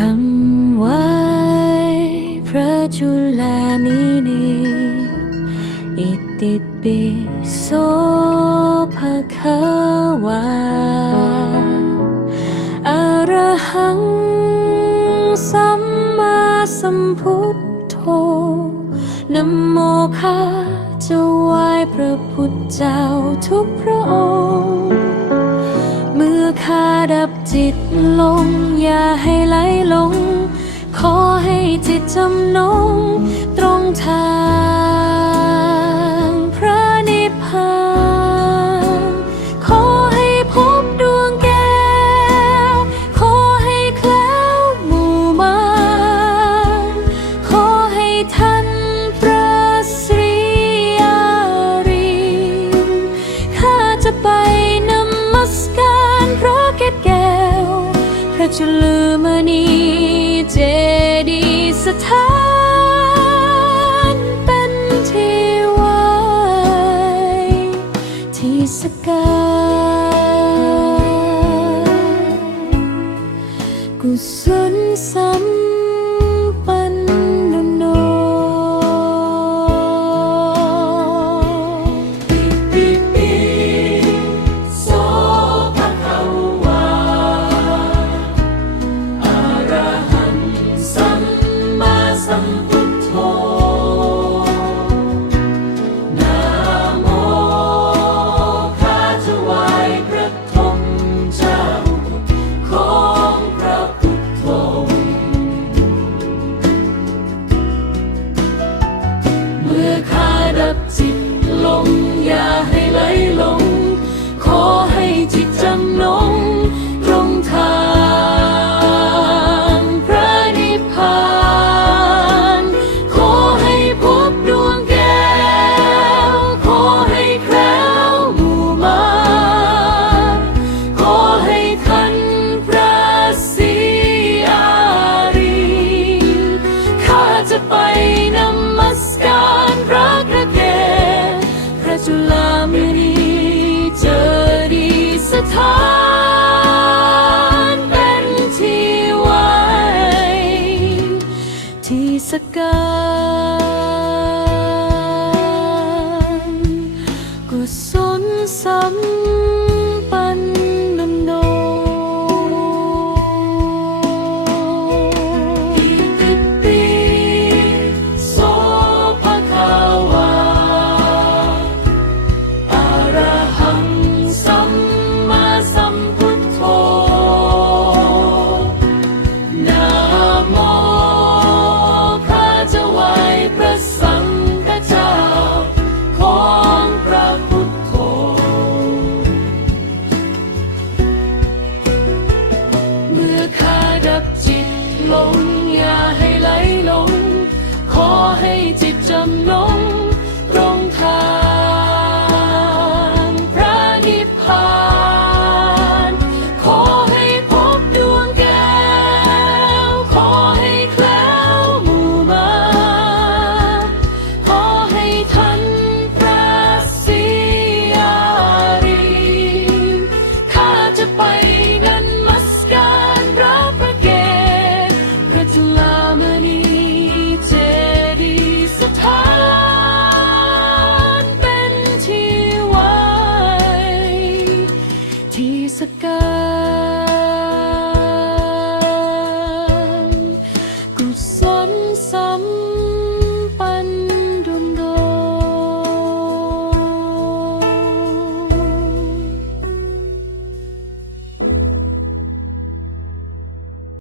คำไว้พระจุลานีนีอิติปิโสภะคะวาอระหังสัมมาสัมพุทโธนโมคะจะไหวพระพุทธเจ้าทุกพระองค์ ดับจิตลง อย่าให้ไหลลง ขอให้จิตจำนง ชลือมณีเจดีสถานเป็นที่ไว้ที่สกายกุศลสา 감. lonely.